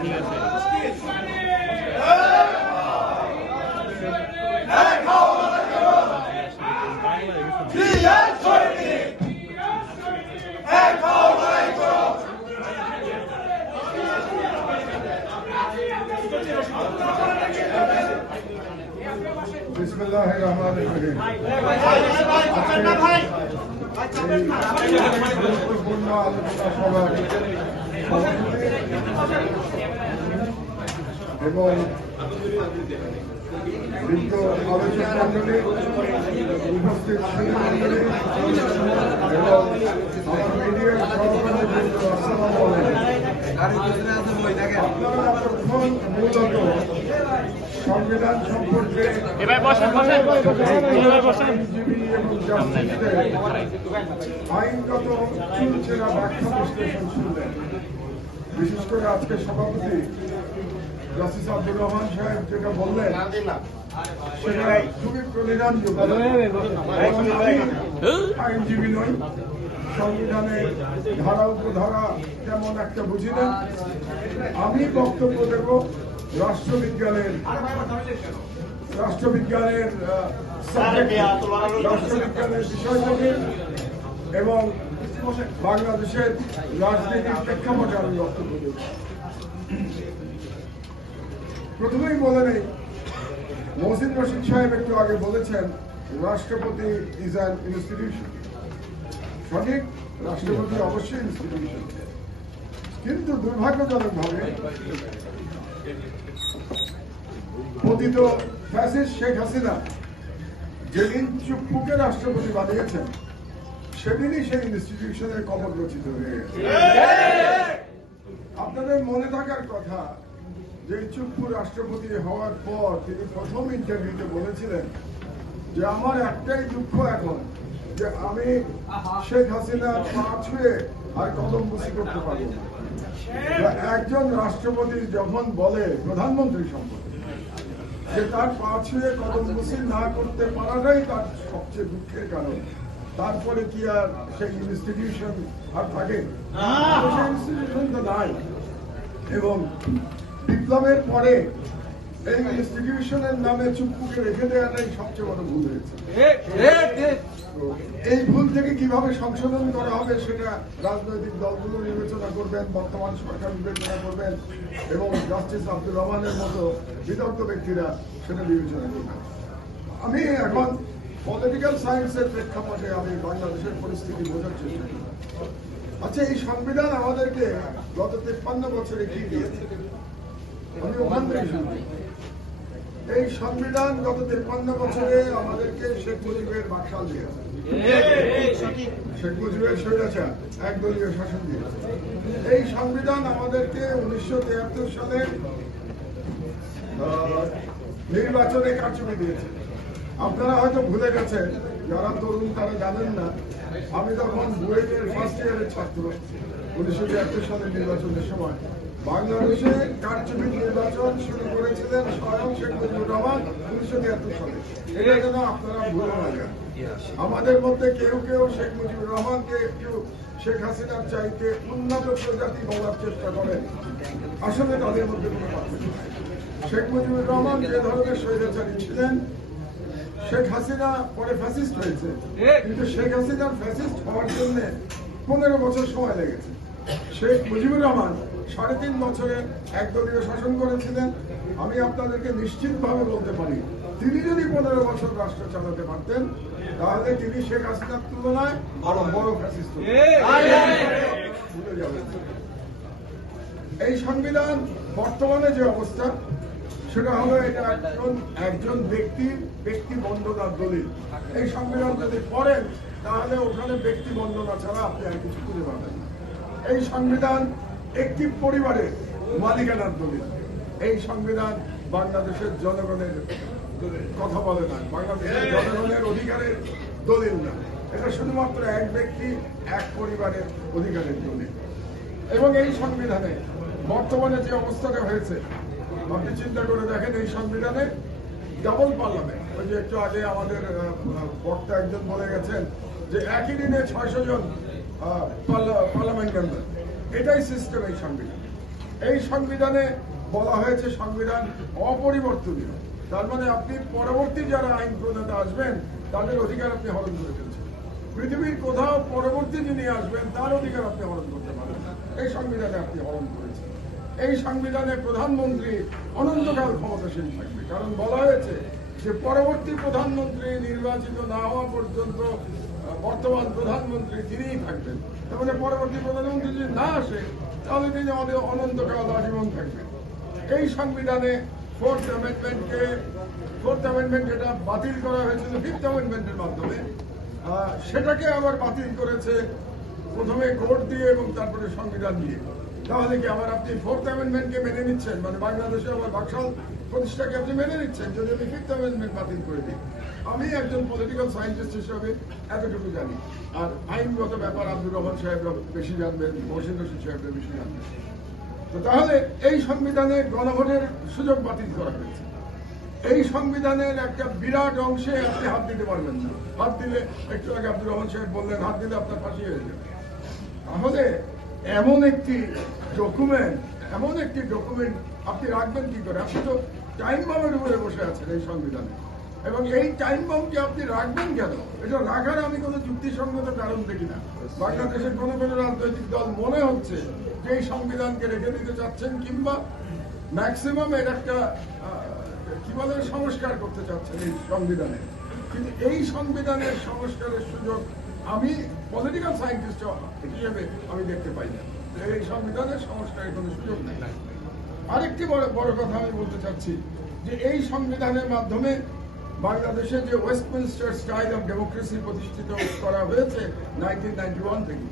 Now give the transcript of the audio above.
ঠিক আছে। বিসমিল্লাহিররহমানিররহিম। গুরুত্বপূর্ণ আলোচনা সভায় এবং বৃদ্ধ আলোচক মন্ডলী, উপস্থিত সুধীমণ্ডলী এবং আমার মিডিয়ার সহকর্মী বৃন্দ, আসসালামু আলাইকুম। আপনারা এতক্ষণ মূলত সংবিধান সম্পর্কে আইনগত চুলচেরা ব্যাখ্যা বিশ্লেষণ শুনলেন। বিশেষ করে আজকে সভাপতি জাস্টিস আব্দুর রহমান সাহেব যেটা বললেন সেটা খুবই প্রণিধানযোগ্য। আইনজীবী নই, সংবিধানের ধারা উপধারা তেমন একটা বুঝি না। আমি বক্তব্য দেব রাষ্ট্রবিজ্ঞানের বিষয়টাকে এবং বাংলাদেশের রাজনীতির প্রেক্ষাপটে আমি বক্তব্য দেব। প্রথমেই বলে নেই, মহসিন রশিদ সাহেব একটু আগে বলেছেন রাষ্ট্রপতি ইজ অ্যান ইনস্টিটিউশন। সঠিক, রাষ্ট্রপতি অবশ্যই ইনস্টিটিউশন, কিন্তু দুর্ভাগ্যজনকভাবে পতিত ফ্যাসিস্ট শেখ হাসিনা যেদিন চুপ্পুকে রাষ্ট্রপতি বানিয়েছেন সেদিনই সেই ইনস্টিটিউশনের কবর রচিত হয়ে গেছে। আপনাদের মনে থাকার কথা যে চুপ্পু রাষ্ট্রপতি হওয়ার পর তিনি প্রথম ইন্টারভিউতে বলেছিলেন যে আমার একটাই দুঃখ এখন যে আমি শেখ হাসিনার পা ছুঁয়ে আর কদম বুসি করতে পারবো না। একজন রাষ্ট্রপতি যখন বলে প্রধানমন্ত্রী সম্পর্কে যে তার পা ছুঁয়ে কদম বুসি না করতে পারাটাই তার সবচেয়ে দুঃখের কারণ, তারপরে কি আর সেই ইনস্টিটিউশন আর থাকে? সেই ইনস্টিটিউশন তো নাই। এবং বিপ্লবের পরে এই ইনস্টিটিউশনের নামে চুপ্পুকে রেখে দেওয়াটাই সবচেয়ে বড় ভুল হয়েছে। এই ভুল থেকে কিভাবে সংশোধন করা হবে সেটা রাজনৈতিক দলগুলো বিবেচনা করবেন, বর্তমান সরকার বিবেচনা করবেন এবং জাস্টিস আব্দুর রহমানের মতো বিতর্ক ব্যক্তিরা সেটা বিবেচনা করবেন। আমি এখন পলিটিক্যাল সায়েন্সের প্রেক্ষাপটে আমি বাংলাদেশের পরিস্থিতি বোঝার চেষ্টা করি। আচ্ছা, এই সংবিধান আমাদেরকে গত 53 বছরে কি দিয়েছে? আমি ওখান থেকে শুনবো। এই সংবিধান গত 53 বছরে আমাদেরকে শেখ মুজিবের বাকশাল দিয়েছে। শেখ মুজিবের স্বৈরাচার একদলীয় শাসন দিয়েছে। এই সংবিধান আমাদেরকে 1973 সালে নির্বাচনে কারচুপি দিয়েছে। আপনারা হয়তো ভুলে গেছেন, যারা তরুণ তারা জানেন না, আমি তখন বুয়েটের ফার্স্ট ইয়ারের ছাত্র। 1973 সালের নির্বাচনের সময় বাংলাদেশে কারচুপির নির্বাচন শুরু করেছিলেন স্বয়ং শেখ মুজিবুর রহমান 1973 সালে। এটা যেন আপনারা ভুলে না যান। আমাদের মধ্যে কেউ কেউ শেখ মুজিবুর রহমানকে একটু শেখ হাসিনার চাইতে উন্নত প্রজাতি বলার চেষ্টা করেন, আসলে তাদের মধ্যে কোনো পার্থক্য নেই। শেখ মুজিবুর রহমান যে ধরনের স্বৈরাচারী ছিলেন, শেখ হাসিনা পরে ফ্যাসিস্ট হয়েছে, কিন্তু শেখ হাসিনার ফ্যাসিস্ট হওয়ার জন্য 15 বছর সময় লেগেছে। শেখ মুজিবুর রহমান 3.5 বছরে একদলীয় শাসন করেছিলেন। আমি আপনাদেরকে নিশ্চিতভাবে বলতে পারি, তিনি যদি 15 বছর রাষ্ট্র চালাতে পারতেন তাহলে তিনি শেখ হাসিনার তুলনায় আরো বড় ফ্যাসিস্ট ভুলে যাবেন। এই সংবিধান বর্তমানে যে অবস্থা সেটা হলো এটা একজন ব্যক্তি বন্দনার দলিল। এই সংবিধান যদি পড়েন তাহলে ওখানে ব্যক্তি বন্দনা ছাড়া আপনি আর কিছু খুঁজে পাবেন না। এই সংবিধান একটি পরিবারের মালিকানার দলিল। এই সংবিধান বাংলাদেশের জনগণের কথা বলে না, বাংলাদেশের জনগণের অধিকারের দলিল না। এটা শুধুমাত্র এক ব্যক্তি এক পরিবারের অধিকারের দলিল। এবং এই সংবিধানে বর্তমানে যে অবস্থাটা হয়েছে, আপনি চিন্তা করে দেখেন, এই সংবিধানে ডাবল পার্লামেন্ট। ওই যে একটু আগে আমাদের বক্তা একজন বলে গেছেন যে একই দিনে 600 জন পার্লামেন্ট মেম্বার, এটাই সিস্টেম এই সংবিধান। এই সংবিধানে বলা হয়েছে সংবিধান অপরিবর্তনীয়, তার মানে আপনি পরবর্তী যারা আইন প্রণেতা আসবেন তাদের অধিকার আপনি হরণ করে ফেলছেন। পৃথিবীর কোথাও পরবর্তী যিনি আসবেন তার অধিকার আপনি হরণ করতে পারেন না, এই সংবিধানে আপনি হরণ করেছেন। এই সংবিধানে প্রধানমন্ত্রী অনন্তকাল ক্ষমতাসীন থাকবে, কারণ বলা হয়েছে যে পরবর্তী প্রধানমন্ত্রী নির্বাচিত না হওয়া পর্যন্ত বর্তমান প্রধানমন্ত্রী তিনিই থাকবেন। তার মানে পরবর্তী প্রধানমন্ত্রী যদি না আসে তাহলে তিনি আমাদের অনন্তকাল আজীবন থাকবেন। এই সংবিধানে ফোর্থ অ্যামেন্ডমেন্ট যেটা বাতিল করা হয়েছিল ফিফথ অ্যামেন্ডমেন্টের মাধ্যমে, সেটাকে আবার বাতিল করেছে প্রথমে কোর্ট দিয়ে এবং তারপরে সংবিধান দিয়ে। তাহলে কি আবার আপনি ফোর্থ অ্যামেন্ডমেন্টকে মেনে নিচ্ছেন, মানে বাংলাদেশে আবার বাকশাল প্রতিষ্ঠাকে আপনি মেনে নিচ্ছেন যদি আমি ফিফথ অ্যামেন্ডমেন্ট বাতিল করে দিই? আমি একজন পলিটিক্যাল সায়েন্টিস্ট হিসাবে এতটুকু জানি, আর আইনগত ব্যাপার আব্দুর রহমান সাহেবরা বেশি জানবেন, মহসিন রশিদ সাহেবরা বেশি জানবেন। তো তাহলে এই সংবিধানে গণভোটের সুযোগ বাতিল করা হয়েছে। এই সংবিধানের একটা বিরাট অংশে আপনি হাত দিতে পারবেন না, হাত দিলে একটু আগে আব্দুর রহমান সাহেব বললেন হাত দিলে আপনার ফাঁসি হয়ে যাবে। তাহলে এমন একটি ডকুমেন্ট আপনি রাখবেন কি করে? আপনি তো টাইম বমের উপরে বসে আছেন এই সংবিধানে, এবং এই টাইম বমকে আপনি রাখবেন কেন? এটা রাখার আমি কোনো যুক্তিসঙ্গত কারণ দেখি না। বাংলাদেশের কোনো রাজনৈতিক দল মনে হচ্ছে যে এই সংবিধানকে রেখে দিতে চাচ্ছেন, কিংবা ম্যাক্সিমাম এর একটা কি বলে সংস্কার করতে চাচ্ছেন এই সংবিধানে। কিন্তু এই সংবিধানের সংস্কারের সুযোগ আমি পলিটিক্যাল সায়েন্টিস্ট হিসেবে আমি দেখতে পাই না। এই সংবিধানের সংস্কারের কোনো সুযোগ নেই। আরেকটি বড় কথা আমি বলতে চাচ্ছি যে এই সংবিধানের মাধ্যমে বাংলাদেশে যে ওয়েস্টমিনস্টার স্টাইল অফ ডেমোক্রেসি প্রতিষ্ঠিত করা হয়েছে 1991 থেকে,